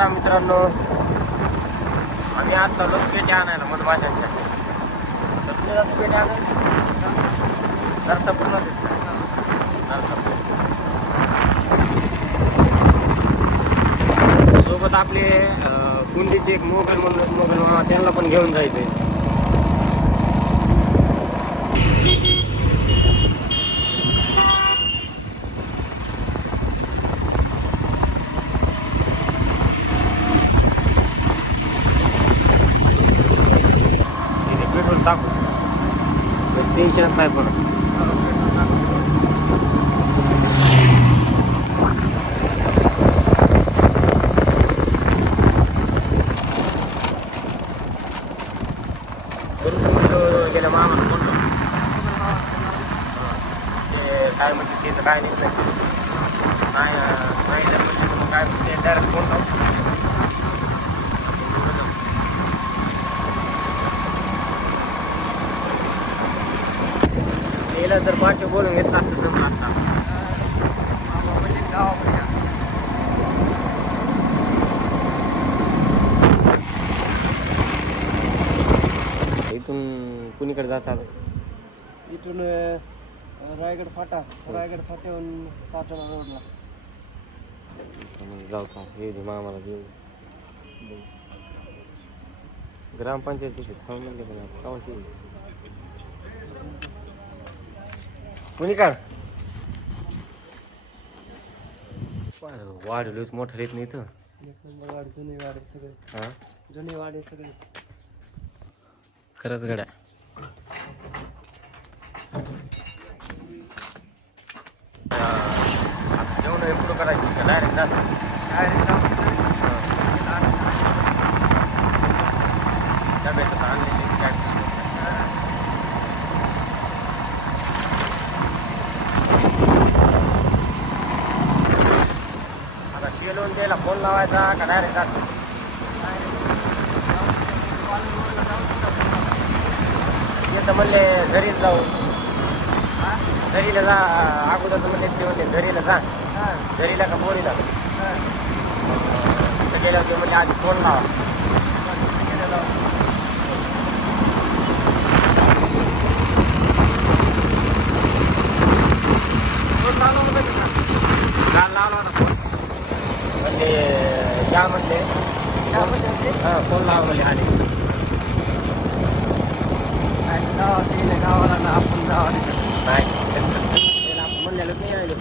राम मित्रांनो, आम्ही आज चाललो पेट्या आणायला मधमाशांच्या. तर तुला पेट्या नरसापूर सोबत आपले कुंडीचे एक मोगल मामा त्यांना पण घेऊन जायचंय. पेट्रोल टाकू टेन्शन नाही पडत. गेल्या मामाला बोललो ते काय म्हणते त्याचं काय नाही नाही जर म्हणजे मग काय म्हणते डायरेक्ट फोन लावतो. त्याला जर पाठी बोलून घेतलं असतं जमलं असतं. इथून कुणीकडे जायचं आता? इथून रायगड फाट्याहून सातारा रोडला जाऊ का हे मामाला घेऊ. ग्रामपंचायत पैसे थांब म्हणले पण कावशी कुणी काढ वाढलोच मोठं येत नाही इथं. वाड जुनी वाडे सगळे. हां जुनी वाडे सगळे खरंच गड्या. जेवण इम्प्रूव्ह करायची का डायरेक्ट जात डब्याचं आणलेले काय आता शिलवून द्यायला फोन लावायचा का डायरेक्ट जायचं? येतं म्हणले झरीला जाऊ. झरीला जा अगोदर तर म्हणले ते म्हणले झरीला जा. झरीला का बोरीला तिथं गेल्यावर ते म्हणजे आधी फोन लावा. काल लावला होता फोन म्हणजे या म्हणले हां फोन लावा म्हणले आधी गावाला ना आपण गावाला नाही आपण म्हणलेलं नाही आले.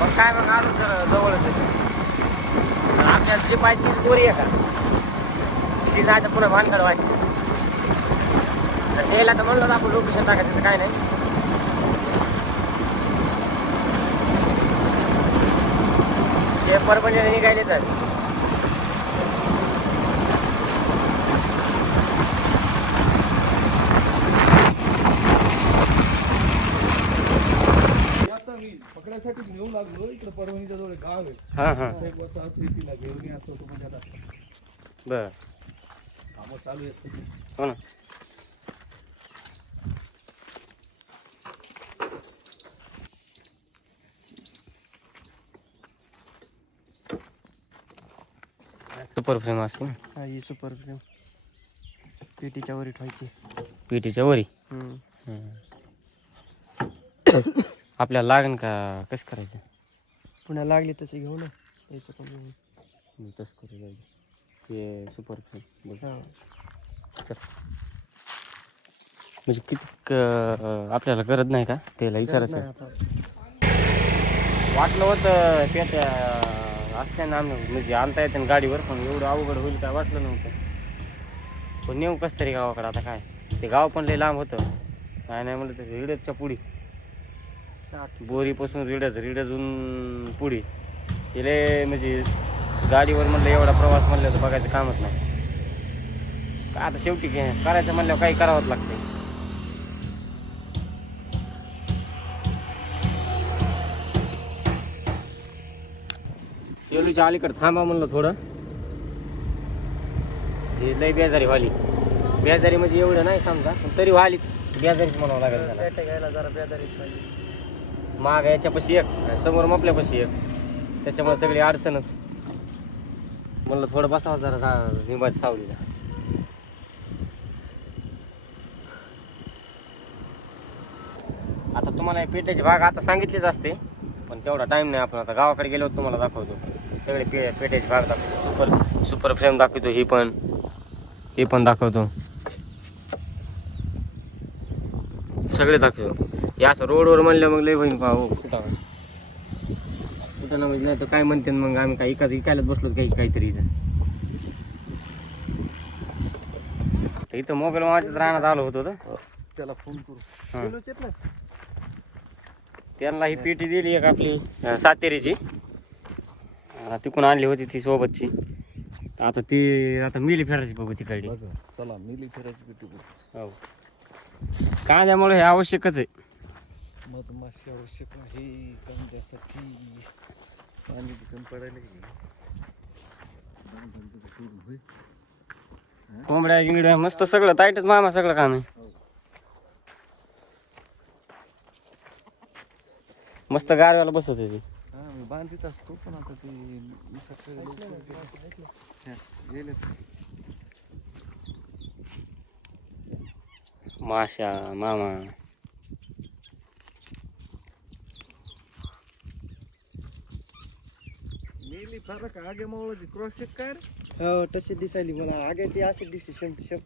पण काय मग आलो तर जवळच आहे. आपल्याला जी पाहिजे ती दोरी आहे का ती जायचं पुन्हा भानगड व्हायची. तर यायला तर म्हणलं तर आपण लोकेशन टाकायचं तर काय नाही. ते परभणीला निघायले तर पकड्यासाठी घेऊन लागलो. इकडे परभणीच्या जवळ गाव आहे. हां हां प्रीतीला घेऊन येतो म्हणजे आता बरं कामं चालू आहेत. हो ना. सुपर फ्रेम असते ना. हा ही सुपर फ्रेम पेटीच्या वरी ठेवायची. पेटीच्या वरी आपल्याला लागेल का कसं करायचं? पुन्हा लागली तशी घेऊ ना याचं पण तसं करू लागेल ते सुपर फ्रेम. चल म्हणजे किती आपल्याला गरज नाही का त्याला विचारायचं? वाटलं होतं त्या असल्यानं म्हणजे आणता येते गाडीवर पण एवढं अवघड होईल काय वाटलं नव्हतं. पण नेऊ कसं तरी गावाकडे आता काय ते गाव पण लय लांब होतं. काय नाही म्हणलं तर रिडजच्या पुढी बोरीपासून रिडजून पुढी तिले म्हणजे गाडीवर म्हणलं एवढा प्रवास म्हणलं तर बघायचं कामच नाही. काय आता शेवटी करायचं म्हणल्यावर काही करावंच लागतं. शेलूच्या अलीकडे थांबा म्हणलं थोडं. हे लय बेजारी व्हाली. बेजारी म्हणजे एवढं नाही समजा, पण तरी व्हालीच. बेजारीच म्हणावं लागेल त्याला. पेट्या घ्यायला जरा बेजारीच झाली. माग याच्यापाशी एक आणि समोर मपल्यापाशी एक, त्याच्यामुळे सगळी अडचणच. म्हणलं थोडं बसावं जरा लिंबाची सावलीला. आता तुम्हाला हे पेट्याची बाग आता सांगितलीच असते, पण तेवढा टाइम नाही. आपण आता गावाकडे गेलो तुम्हाला दाखवतो. सगळे पेट्याची बाग दाखवतो. सुपर फ्रेम दाखवतो. हे पण दाखवतो. सगळे दाखवतो. हे असं रोडवर म्हणलं मग लय होईन पहा. हो कुठं ना म्हणजे नाही तर काय म्हणते मग आम्ही काय इकायलाच बसलो काहीतरी. इथं मोबाईल माझ्याच रानात आलो होतो. त्याला फोन करू. हा. बोलूच ना. त्यांना ही पेटी दिली एक आपली सातेरीची. तिकून आणली होती ती सोबतची. आता ती आता मिली फेरायची बघू तिकडली. चला मिली फेरायची पेटी बघू. हो कांद्यामुळे हे आवश्यकच आहे. मधमाशी आवश्यक आहे कांद्यासाठी. पाणी कमी पडायला कोंबड्या गिंगड्या मस्त सगळं ताईटच मामा सगळं काम आहे. मस्त गारव्याला बसत होती. हा मी बांधित असतो पण आता ते माशा मामा मेली फरक आगे मावळाची क्रॉस शेप काय रे? हो तशी दिसायली मला. आग्याची अशी दिसते शेप शेप.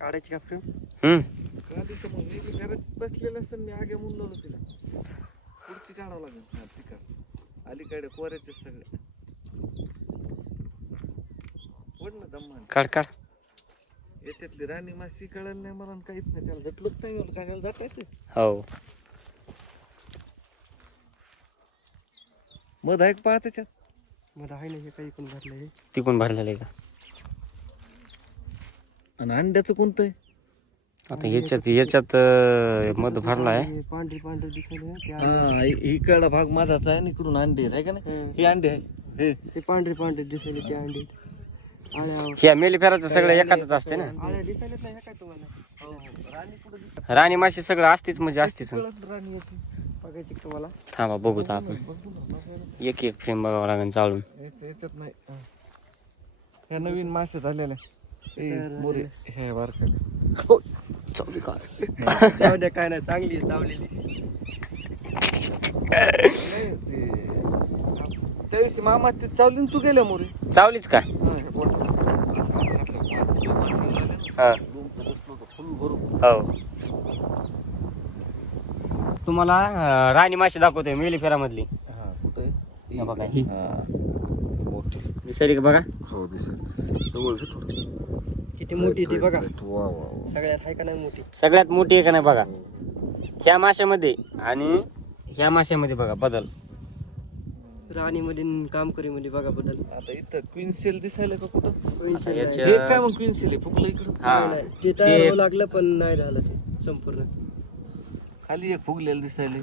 काढायची का फ्रेम? काढली तर मग मेली घरात बसलेलं असेल. मी आगे म्हणून लावलं तिला. पुढची काढावं लागेल. हा ठीक आहे. अलीकडे कोऱ्याचे सगळे ओढ ना दम्मा. काढ काढ. याच्यातली राणी माशी कळलं नाही मला काहीच नाही. त्याला झटलोच नाही मला. काय त्याला जातायचं. हो मध आहे पहा त्याच्यात. मध आहे ना. हे काही पण भरलंय. तिकून भरलेलं आहे का? आणि अंड्याचं कोणतं आहे? आता याच्यात मध भरला आहे. पांढरी पांढरी दिसायला. हा इकडला भाग माझाच आहे आणि इकडून अंडे आहेत. आहे का नाही? हे अंडे आहे. हे पांढरी पांढरी दिसायले ते अंडे. ह्या मेली फेराचं सगळं एकातच असते ना. आळ्या दिसायलेत नाही काय तुम्हाला? राणी कुठं दिसत? राणी माशी सगळं असतीच म्हणजे असतीच. राणी याची बघायची का तुम्हाला? थांबा बघू तर आपण. एक एक फ्रेम बघावं लागेल चालून. याच्यात नाही. ह्या नवीन मासे झालेल्या. मोरे हे बारकाले. चालू काय चावल्या काय नाही. चांगली आहे चावलेली. त्या दिवशी मामा ते चावली तू गेल्या मोरे. चावलीच का? हा हो तुम्हाला राणी माशी दाखवतोय मेली फेरामधली. कुठे बघा ही मोठी दिसायली का बघा. हो दिसेल जवळ घे थोडं. किती मोठी ती बघा. वा वा सगळ्यात आहे का नाही मोठी? सगळ्यात मोठी आहे का नाही बघा. ह्या माशामध्ये आणि ह्या माशामध्ये बघा बदल. राणीमध्ये कामकरीमध्ये बघा बदल. आता इथं क्वीनसेल दिसायला का कुठं? क्वीनसेल याच्या- हे काय मग क्वीनसेल आहे फुकलं इकडं. हा ते तयार लागलं पण नाही झालं ते संपूर्ण. खाली एक फुगलेलं दिसायला.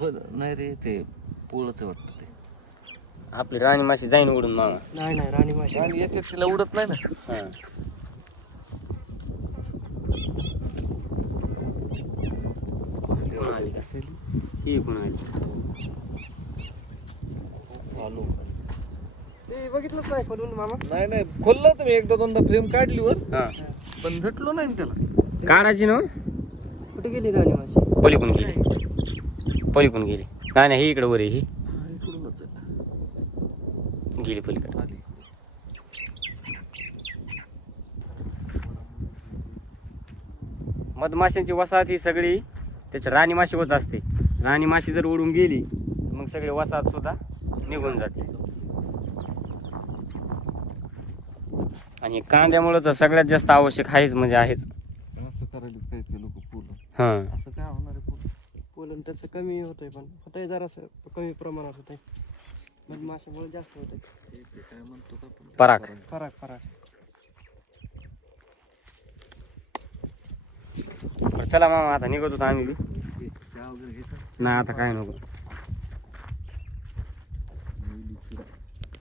हो नाही रे ते पोळच वाटतं ते. आपली राणी माशी जाईन उडून मामा. नाही नाही राणी माशी आणि याच्यात तिला उडत नाही ना. हा कोण आली का? ही कोण आली? आलो ते बघितलंच नाही खोलून मामा. नाही नाही खोललं होतं मी एकदा दोनदा फ्रेम काढली वर. हा पण झटलो नाही त्याला. काढायची ना. कुठे गेली राणी माशी? पलीकडून गेली. पलीकडून गेली. नाही नाही ही इकडे वर आहे. ही इकडूनच गेली पलीकडे. आली. मधमाशांची वसाहत ही सगळी त्याची राणी माशी होत असते. राणी माशी जर उडून गेली मग सगळी वसाहत सुद्धा निघून जाते. आणि कांद्यामुळे तर सगळ्यात जास्त आवश्यक आहेच म्हणजे आहेच. असं करायला काय ते लोक पूर्ण. हा असं काय होणार आहे पूर्ण? पोलन त्याचं कमी होतंय पण होतंय जरासं कमी प्रमाणात होतंय. मधमाशामुळे जास्त होतंय. ते काय म्हणतो आपण? पराग. फराक फराक. चला मामा आता निघत होतो आम्ही बी. चहा वगैरे घ्यायचा. नाही आता काय नको.